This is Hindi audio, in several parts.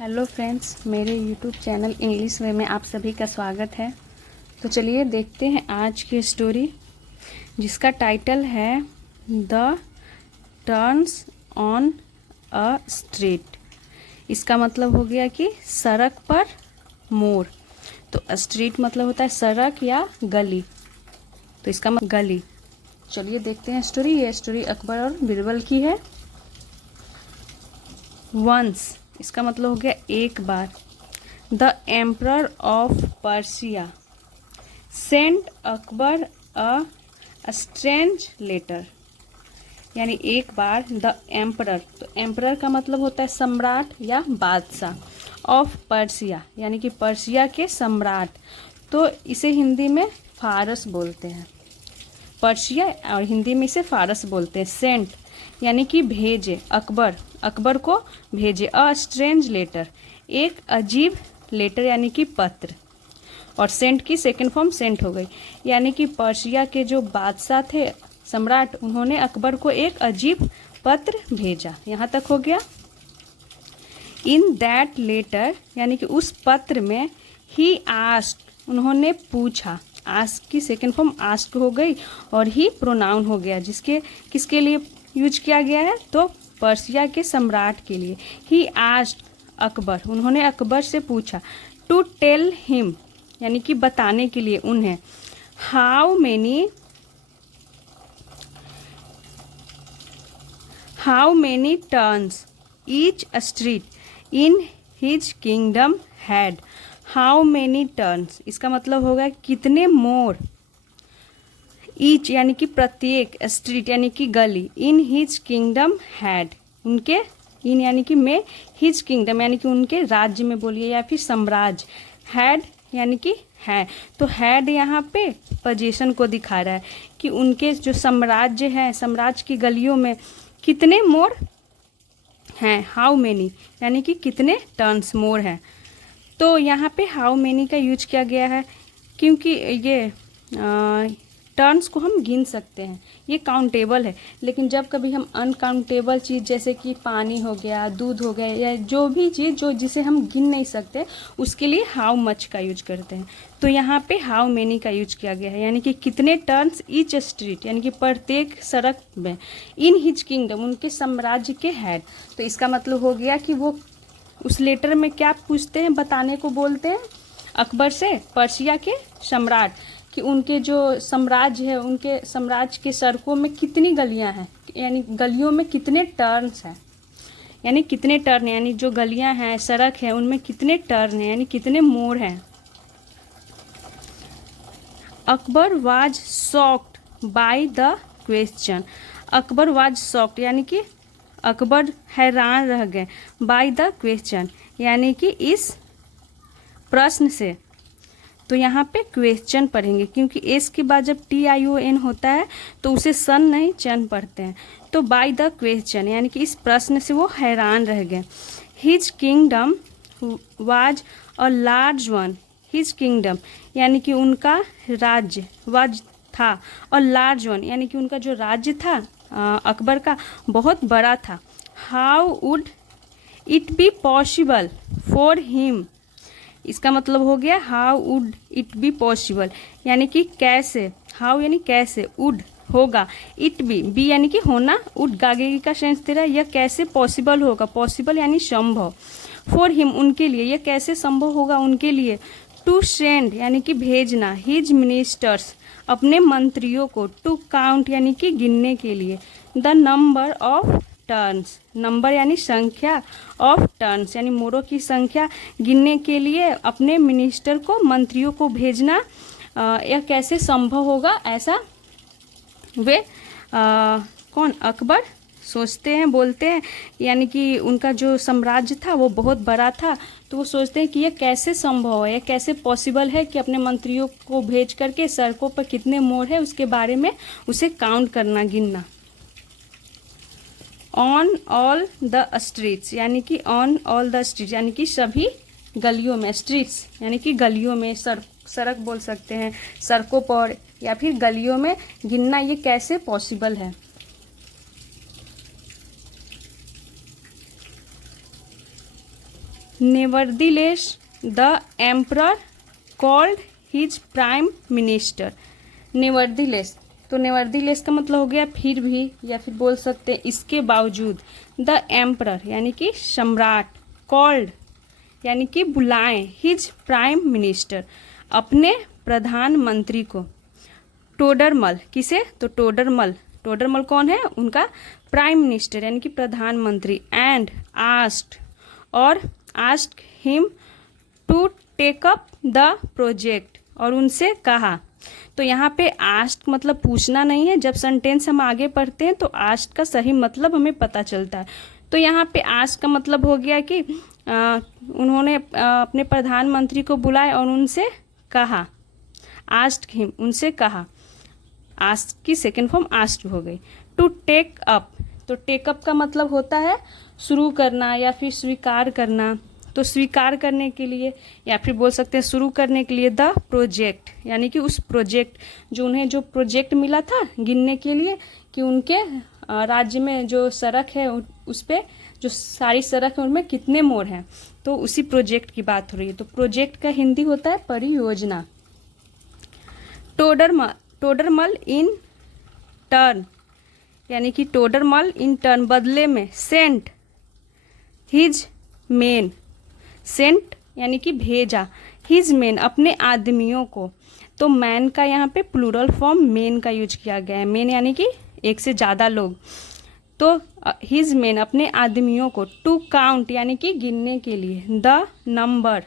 हेलो फ्रेंड्स, मेरे यूट्यूब चैनल इंग्लिश वे में आप सभी का स्वागत है। तो चलिए देखते हैं आज की स्टोरी, जिसका टाइटल है the turns on a street. इसका मतलब हो गया कि सड़क पर मोड़। तो स्ट्रीट मतलब होता है सड़क या गली, तो इसका मतलब गली। चलिए देखते हैं स्टोरी। ये स्टोरी अकबर और बीरबल की है। वंस इसका मतलब हो गया एक बार। The emperor of Persia sent Akbar a strange letter, यानी एक बार द एम्परर, तो एम्परर का मतलब होता है सम्राट या बादशाह, ऑफ पर्सिया यानी कि पर्सिया के सम्राट, तो इसे हिंदी में फारस बोलते हैं। पर्सिया और हिंदी में इसे फारस बोलते हैं। सेंट यानी कि भेजे, अकबर को भेजे। अ स्ट्रेंज लेटर, एक अजीब लेटर यानी कि पत्र। और सेंट की सेकंड फॉर्म सेंट हो गई, यानी कि पर्सिया के जो बादशाह थे, सम्राट, उन्होंने अकबर को एक अजीब पत्र भेजा। यहाँ तक हो गया। इन दैट लेटर यानी कि उस पत्र में ही आस्क्ड, उन्होंने पूछा। आस्क की सेकंड फॉर्म आस्क हो गई और ही प्रोनाउन हो गया, जिसके किसके लिए यूज किया गया है, तो पर्सिया के सम्राट के लिए। ही आस्क्ड अकबर, उन्होंने अकबर से पूछा। टू टेल हिम यानी कि बताने के लिए उन्हें। How many turns each street in his kingdom had. How many turns इसका मतलब होगा कितने मोड़। ईच यानी कि प्रत्येक, स्ट्रीट यानी कि गली, इन हिज किंगडम हैड, उनके, इन यानी कि में, हिज किंगडम यानी कि उनके राज्य में बोलिए या फिर साम्राज्य। हैड यानी कि है, तो हैड यहाँ पे पोजीशन को दिखा रहा है कि उनके जो साम्राज्य है, साम्राज्य की गलियों में कितने मोड़ हैं। हाउ मेनी यानी कि कितने टर्न्स, मोड़ हैं। तो यहाँ पे हाउ मेनी का यूज किया गया है क्योंकि ये टर्न्स को हम गिन सकते हैं, ये काउंटेबल है। लेकिन जब कभी हम अनकाउंटेबल चीज़ जैसे कि पानी हो गया, दूध हो गया, या जो भी चीज़ जो जिसे हम गिन नहीं सकते, उसके लिए हाउ मच का यूज करते हैं। तो यहाँ पे हाउ मेनी का यूज किया गया है, यानी कि कितने टर्न्स ईच स्ट्रीट यानी कि प्रत्येक सड़क में, इन हिज किंगडम उनके साम्राज्य के हैड। तो इसका मतलब हो गया कि वो उस लेटर में क्या पूछते हैं, बताने को बोलते हैं अकबर से, पर्सिया के सम्राट, कि उनके जो साम्राज्य है, उनके साम्राज्य के सड़कों में कितनी गलियां हैं, यानी गलियों में कितने टर्न्स हैं, यानी कितने टर्न, यानी जो गलियां हैं, सड़क है, उनमें कितने टर्न हैं, यानी कितने मोड़ हैं। Akbar was shocked by the question. Akbar was shocked यानी कि अकबर हैरान रह गए। बाय द क्वेश्चन यानी कि इस प्रश्न से। तो यहाँ पे क्वेश्चन पढ़ेंगे, क्योंकि एस के बाद जब TION होता है तो उसे सन नहीं चन पढ़ते हैं। तो बाय द क्वेश्चन यानी कि इस प्रश्न से वो हैरान रह गए। His kingdom was a large one. His kingdom यानी कि उनका राज्य, वाज था, और लार्ज वन यानी कि उनका जो राज्य था अकबर का, बहुत बड़ा था। How would it be possible for him, इसका मतलब हो गया how would it be possible यानी कि कैसे, हाउ यानी कैसे, वुड होगा, इट बी यानी कि होना, वुड गागे का सेंस दे रहा है, यह कैसे पॉसिबल होगा, पॉसिबल यानी संभव, फॉर हिम उनके लिए, यह कैसे संभव होगा उनके लिए। टू सेंड यानी कि भेजना, हिज मिनिस्टर्स अपने मंत्रियों को, टू काउंट यानी कि गिनने के लिए, the number of turns, number यानी संख्या, ऑफ टर्न्स यानी मोड़ों की संख्या गिनने के लिए अपने मिनिस्टर को, मंत्रियों को भेजना। यह कैसे संभव होगा, ऐसा वे कौन, अकबर सोचते हैं, बोलते हैं, यानी कि उनका जो साम्राज्य था वो बहुत बड़ा था, तो वो सोचते हैं कि यह कैसे संभव है, यह कैसे पॉसिबल है कि अपने मंत्रियों को भेज करके सड़कों पर कितने मोड़ है उसके बारे में उसे काउंट करना, गिनना। ऑन ऑल द स्ट्रीट्स यानी कि ऑन ऑल द स्ट्रीट यानी कि सभी गलियों में, स्ट्रीट्स यानी कि गलियों में, सड़क बोल सकते हैं, सड़कों पर या फिर गलियों में गिनना, ये कैसे पॉसिबल है। Nevertheless the emperor called his prime minister. Nevertheless, तो नेवरदिलेस का मतलब हो गया फिर भी, या फिर बोल सकते हैं इसके बावजूद। द एम्परर यानी कि सम्राट, कॉल्ड यानी कि बुलाएं, हिज प्राइम मिनिस्टर अपने प्रधानमंत्री को। टोडरमल, किसे? तो टोडरमल, टोडरमल कौन है? उनका प्राइम मिनिस्टर यानी कि प्रधानमंत्री। एंड आस्क्ड, और asked him to take up the project, और उनसे कहा। तो यहाँ पे आस्क मतलब पूछना नहीं है। जब सेंटेंस हम आगे पढ़ते हैं तो आस्क का सही मतलब हमें पता चलता है। तो यहाँ पे आस्क का मतलब हो गया कि उन्होंने अपने प्रधानमंत्री को बुलाया और उनसे कहा। आस्क्ड हिम, उनसे कहा। आस्क की सेकेंड फॉर्म आस्क्ड हो गई। टू टेक अप, तो टेक अप का मतलब होता है शुरू करना या फिर स्वीकार करना। तो स्वीकार करने के लिए या फिर बोल सकते हैं शुरू करने के लिए द प्रोजेक्ट, यानी कि उस प्रोजेक्ट जो उन्हें जो प्रोजेक्ट मिला था गिनने के लिए कि उनके राज्य में जो सड़क है उस पर जो सारी सड़क है उनमें कितने मोड़ हैं, तो उसी प्रोजेक्ट की बात हो रही है। तो प्रोजेक्ट का हिंदी होता है परियोजना। टोडरमल इन टर्न, यानी कि टोडरमल इन टर्न बदले में सेंट हिज मेन, सेंट यानी कि भेजा, हिज मेन अपने आदमियों को। तो मैन का यहाँ पे प्लूरल फॉर्म मेन का यूज किया गया है। मेन यानी कि एक से ज़्यादा लोग। तो हिज मेन अपने आदमियों को। टू काउंट यानी कि गिनने के लिए। द नंबर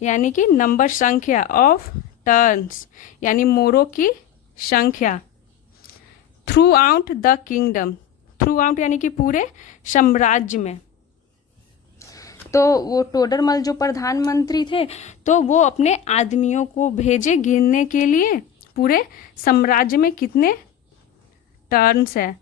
यानी कि नंबर संख्या। ऑफ टर्न्स यानी मोरों की संख्या। Through out the kingdom, through out यानी कि पूरे साम्राज्य में। तो वो टोडरमल जो प्रधानमंत्री थे तो वो अपने आदमियों को भेजे गिनने के लिए पूरे साम्राज्य में कितने टर्न्स है।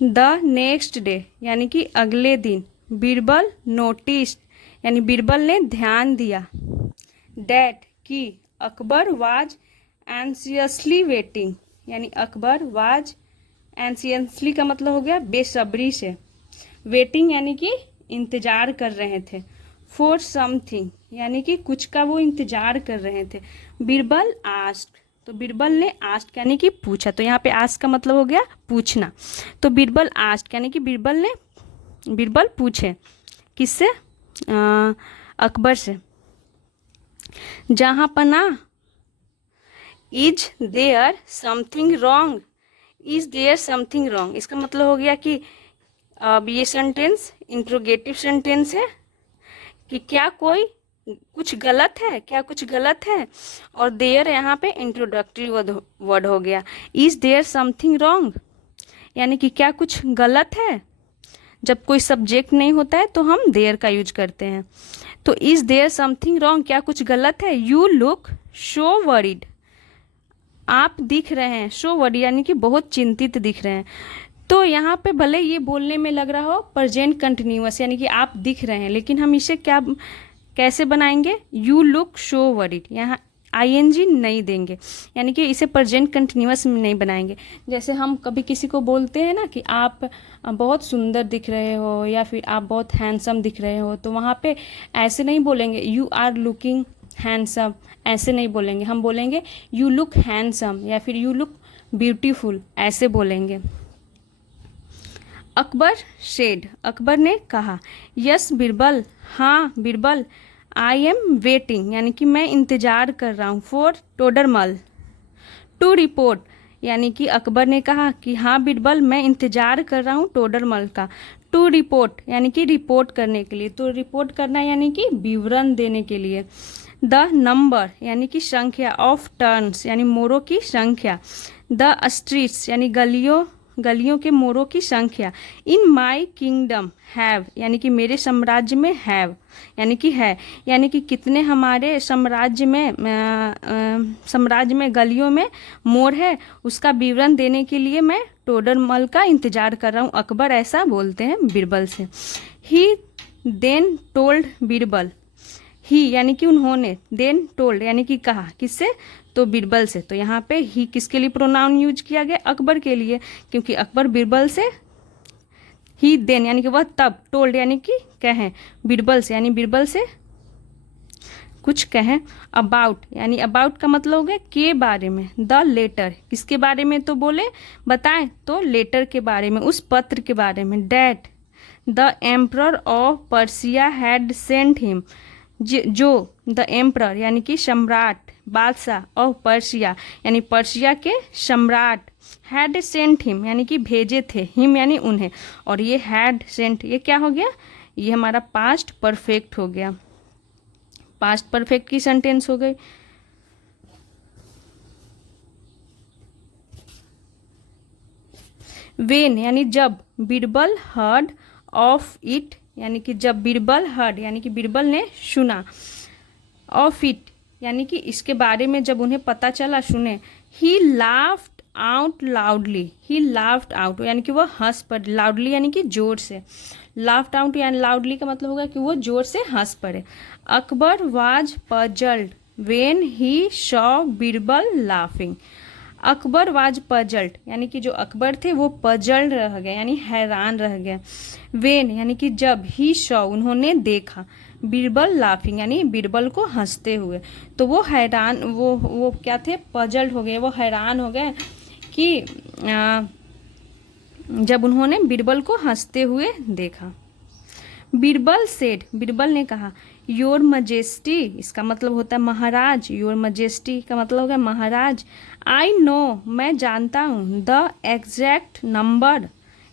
द नेक्स्ट डे यानी कि अगले दिन। बीरबल नोटिस्ड यानी बीरबल ने ध्यान दिया। डैट कि अकबर वाज एंसियसली वेटिंग, यानी अकबर वाज एंसियसली का मतलब हो गया बेसब्री से। वेटिंग यानी कि इंतजार कर रहे थे। फॉर समथिंग यानी कि कुछ का वो इंतजार कर रहे थे। बीरबल आस्क्ड, तो बीरबल ने आस्क्ड यानी कि पूछा। तो यहाँ पे आस्क्ड का मतलब हो गया पूछना। तो बीरबल आस्क्ड यानी कि बीरबल पूछे। किससे? अकबर से। जहाँ पना is there something wrong, is there something wrong, इसका मतलब हो गया कि अब ये सेंटेंस इंट्रोगेटिव सेंटेंस है कि क्या कोई कुछ गलत है, क्या कुछ गलत है। और देयर यहाँ पे इंट्रोडक्टरी वर्ड हो गया। इज देयर समथिंग रॉन्ग यानी कि क्या कुछ गलत है। जब कोई सब्जेक्ट नहीं होता है तो हम देयर का यूज करते हैं। तो इज देयर समथिंग रॉन्ग, क्या कुछ गलत है। यू लुक सो वरीड, आप दिख रहे हैं। सो वरीड यानी कि बहुत चिंतित दिख रहे हैं। तो यहाँ पे भले ये बोलने में लग रहा हो प्रेजेंट कंटिन्यूअस यानी कि आप दिख रहे हैं, लेकिन हम इसे कैसे बनाएंगे? यू लुक सो वरीड, यहाँ आईएनजी नहीं देंगे, यानी कि इसे प्रेजेंट कंटिन्यूअस में नहीं बनाएंगे। जैसे हम कभी किसी को बोलते हैं ना कि आप बहुत सुंदर दिख रहे हो या फिर आप बहुत हैंडसम दिख रहे हो, तो वहाँ पे ऐसे नहीं बोलेंगे यू आर लुकिंग हैंडसम, ऐसे नहीं बोलेंगे। हम बोलेंगे यू लुक हैंडसम या फिर यू लुक ब्यूटीफुल, ऐसे बोलेंगे। अकबर सेड, अकबर ने कहा। यस बीरबल, हाँ बीरबल। आई एम वेटिंग यानी कि मैं इंतज़ार कर रहा हूँ। फॉर टोडरमल टू रिपोर्ट, यानी कि अकबर ने कहा कि हाँ बीरबल मैं इंतज़ार कर रहा हूँ टोडरमल का। टू रिपोर्ट यानी कि रिपोर्ट करने के लिए। तो रिपोर्ट करना यानी कि विवरण देने के लिए। द नंबर यानी कि संख्या। ऑफ टर्न्स यानी मोड़ों की संख्या। द स्ट्रीट्स यानी गलियों के मोड़ों की संख्या। इन माई किंगडम हैव यानी कि मेरे साम्राज्य में हैव यानी कि है, यानी कि कितने हमारे साम्राज्य में गलियों में मोड़ है, उसका विवरण देने के लिए मैं टोडरमल का इंतजार कर रहा हूँ। अकबर ऐसा बोलते हैं बीरबल से। ही देन टोल्ड बीरबल, ही यानी कि उन्होंने, देन टोल्ड यानी कि कहा, किससे? तो बीरबल से। तो यहाँ पे ही किसके लिए प्रोनाउन यूज किया गया? अकबर के लिए, क्योंकि अकबर बीरबल से ही देन यानी कि वह तब, टोल्ड यानी कि कहें, बीरबल से यानी बीरबल से कुछ कहें, अबाउट यानी अबाउट का मतलब हो गया के बारे में, द लेटर किसके बारे में तो बोले बताएं तो लेटर के बारे में, उस पत्र के बारे में, that the emperor of Persia had sent him, जो द एम्परर यानी कि सम्राट बादशाह ऑफ पर्सिया यानी पर्सिया के सम्राट, हैड सेंट हिम यानी कि भेजे थे, हिम यानी उन्हें, और ये हैड सेंट ये क्या हो गया, ये हमारा पास्ट परफेक्ट हो गया, पास्ट परफेक्ट की सेंटेंस हो गई। वेन यानी जब, बीरबल हर्ड ऑफ इट यानी कि जब बीरबल हर्ड यानी कि बीरबल ने सुना, ऑफ इट यानी कि इसके बारे में जब उन्हें पता चला, सुने, ही लाफ्ड आउट लाउडली, ही लाफ्ड आउट यानी कि वह हंस पड़े, लाउडली यानी कि जोर से, लाफ्ड आउट यानी लाउडली का मतलब होगा कि वो जोर से हंस पड़े। Akbar was puzzled when he saw Birbal laughing, Akbar was puzzled यानी कि जो अकबर थे वो पजल्ड रह गए यानी हैरान रह गए, वेन यानी कि जब, ही सॉ उन्होंने देखा, बीरबल लाफिंग यानी बीरबल को हंसते हुए, तो वो हैरान, वो क्या थे, पजल्ड हो गए, वो हैरान हो गए कि जब उन्होंने बीरबल को हंसते हुए देखा। बीरबल सेड बीरबल ने कहा, योर मजेस्टी इसका मतलब होता है महाराज, योर मजेस्टी का मतलब होगा महाराज, आई नो मैं जानता हूँ, द एग्जैक्ट नंबर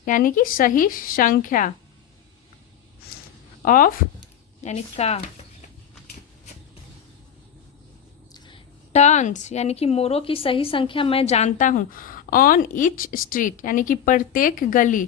यानी कि सही संख्या, ऑफ यानी का, टर्न्स यानी कि मोरों की सही संख्या मैं जानता हूँ, ऑन ईच स्ट्रीट यानी कि प्रत्येक गली,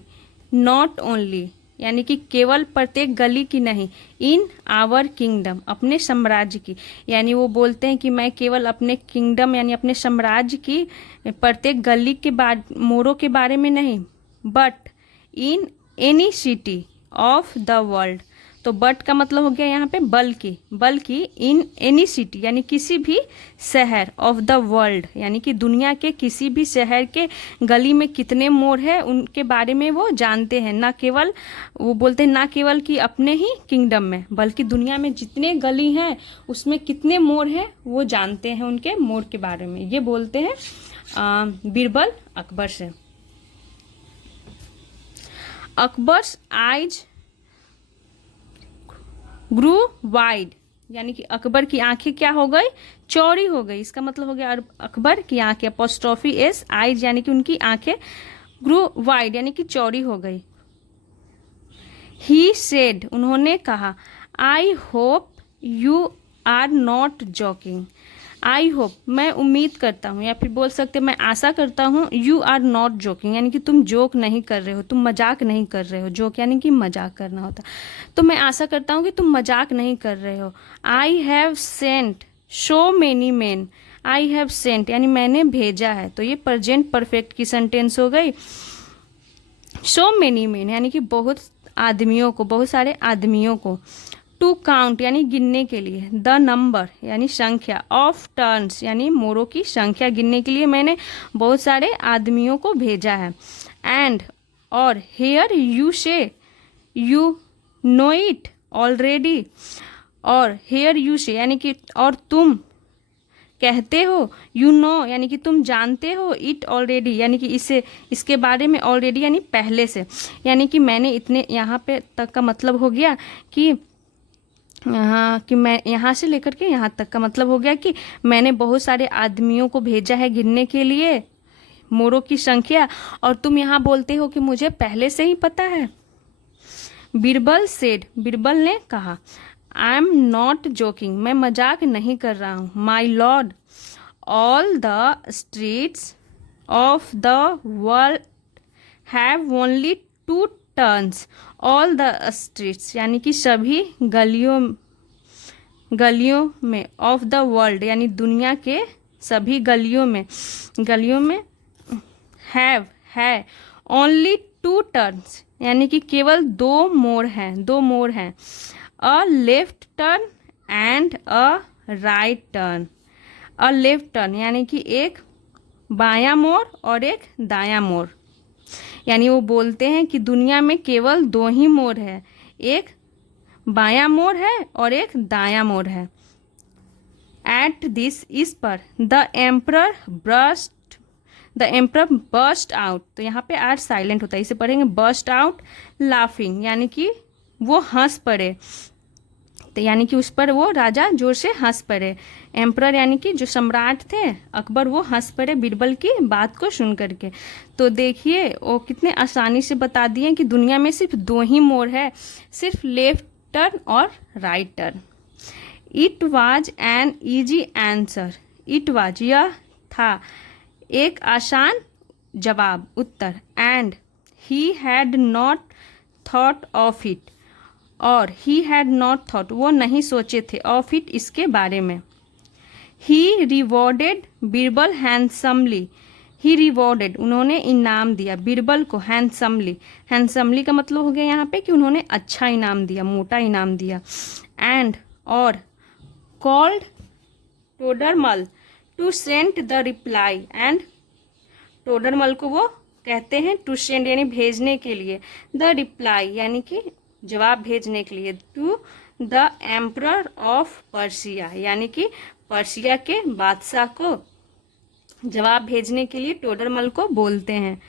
नॉट ओनली यानी कि केवल प्रत्येक गली की नहीं, इन आवर किंगडम अपने साम्राज्य की, यानी वो बोलते हैं कि मैं केवल अपने किंगडम यानी अपने साम्राज्य की प्रत्येक गली के मोरों के बारे में नहीं, but in any city of the world, तो बट का मतलब हो गया यहाँ पे बल्कि, बल्कि इन एनी सिटी यानी किसी भी शहर ऑफ द वर्ल्ड यानी कि दुनिया के किसी भी शहर के गली में कितने मोड़ है उनके बारे में वो जानते हैं, ना केवल वो बोलते हैं ना केवल कि अपने ही किंगडम में बल्कि दुनिया में जितने गली हैं उसमें कितने मोड़ हैं वो जानते हैं, उनके मोड़ के बारे में, ये बोलते हैं बीरबल अकबर से। अकबर्स आइज ग्रू वाइड यानी कि अकबर की आंखें क्या हो गई, चौड़ी हो गई, इसका मतलब हो गया अकबर की आंखें, अपोस्ट्रोफी एस, आइज यानी कि उनकी आंखें, ग्रू वाइड यानी कि चौड़ी हो गई। ही सेड उन्होंने कहा, I hope you are not joking, I hope मैं उम्मीद करता हूँ या फिर बोल सकते मैं आशा करता हूँ, यू आर नॉट जोकिंग यानी कि तुम जोक नहीं कर रहे हो, तुम मजाक नहीं कर रहे हो, जोक यानी कि मजाक करना होता, तो मैं आशा करता हूँ कि तुम मजाक नहीं कर रहे हो। I have sent so many man, I have sent यानी मैंने भेजा है, तो ये प्रेजेंट परफेक्ट की सेंटेंस हो गई। सो मेनी मैन यानी कि बहुत आदमियों को, बहुत सारे आदमियों को, टू काउंट यानी गिनने के लिए, द नंबर यानी संख्या, ऑफ टर्न्स यानी मोरों की संख्या गिनने के लिए मैंने बहुत सारे आदमियों को भेजा है, एंड और हेयर यू से यू नो इट ऑलरेडी, और हेयर यू से यानी कि और तुम कहते हो, यू नो यानी कि तुम जानते हो, इट ऑलरेडी यानी कि इसे इसके बारे में, ऑलरेडी यानी पहले से, यानी कि मैंने इतने यहाँ पे तक का मतलब हो गया कि मैं यहाँ से लेकर के यहाँ तक का मतलब हो गया कि मैंने बहुत सारे आदमियों को भेजा है गिनने के लिए मोरों की संख्या, और तुम यहाँ बोलते हो कि मुझे पहले से ही पता है। बीरबल सेड बीरबल ने कहा, आई एम नॉट जोकिंग मैं मजाक नहीं कर रहा हूँ, my lord all the streets of the world have only two turns, all the streets यानी कि सभी गलियों में, ऑफ द वर्ल्ड यानी दुनिया के सभी गलियों में हैव है, ओनली टू टर्न्स यानी कि केवल दो मोड़ हैं, अ left turn and a right turn, a left turn यानी कि एक बायां मोड़ और एक दायां मोड़, यानी वो बोलते हैं कि दुनिया में केवल 2 ही मोड़ है, एक बायां मोड़ है और एक दायां मोड़ है। एट दिस, इस पर, द एम्परर बर्स्ट आउट, तो यहाँ पे आर साइलेंट होता है, इसे पढ़ेंगे बर्स्ट आउट लाफिंग, यानी कि वो हंस पड़े, तो यानी कि उस पर वो राजा जोर से हंस पड़े। एम्परर यानी कि जो सम्राट थे अकबर, वो हंस पड़े बीरबल की बात को सुन करके। तो देखिए वो कितने आसानी से बता दिए कि दुनिया में सिर्फ 2 ही मोड़ है, सिर्फ लेफ्ट टर्न और right turn. It was an easy answer, it was, यह था, एक आसान जवाब, उत्तर, and he had not thought of it, और ही हैड नॉट थॉट, वो नहीं सोचे थे, ऑफ इट, इसके बारे में। ही रिवॉर्डेड बीरबल हैंडसमली, ही रिवॉर्डेड, उन्होंने इनाम दिया बीरबल को, हैंडसमली, हैंडसमली का मतलब हो गया यहाँ पे कि उन्होंने अच्छा इनाम दिया, मोटा इनाम दिया। एंड, और, called Todarmal to send the reply, and Todarmal को वो कहते हैं टू सेंड यानी भेजने के लिए, द रिप्लाई यानी कि जवाब भेजने के लिए, to the emperor of Persia, यानी कि पर्सिया के बादशाह को जवाब भेजने के लिए टोडरमल को बोलते हैं।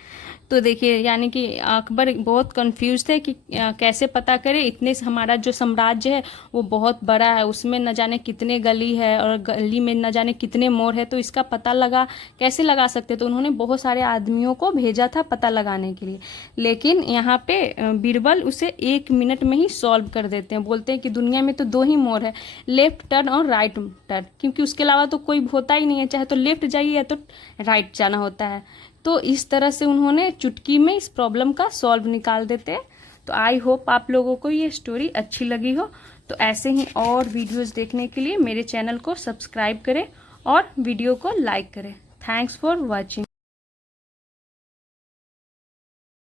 तो देखिए यानी कि अकबर बहुत कंफ्यूज थे कि कैसे पता करें, इतने से हमारा जो साम्राज्य है वो बहुत बड़ा है, उसमें न जाने कितने गली है और गली में न जाने कितने मोड़ है, तो इसका पता कैसे लगा सकते। तो उन्होंने बहुत सारे आदमियों को भेजा था पता लगाने के लिए, लेकिन यहाँ पे बीरबल उसे 1 मिनट में ही सॉल्व कर देते हैं। बोलते हैं कि दुनिया में तो 2 ही मोड़ है, लेफ्ट टर्न और राइट टर्न, क्योंकि उसके अलावा तो कोई होता ही नहीं है, चाहे तो लेफ्ट जाइए या तो राइट जाना होता है। तो इस तरह से उन्होंने चुटकी में इस प्रॉब्लम का सॉल्व निकाल देते हैं। तो आई होप आप लोगों को ये स्टोरी अच्छी लगी हो। तो ऐसे ही और वीडियोस देखने के लिए मेरे चैनल को सब्सक्राइब करें और वीडियो को लाइक करें। Thanks for watching.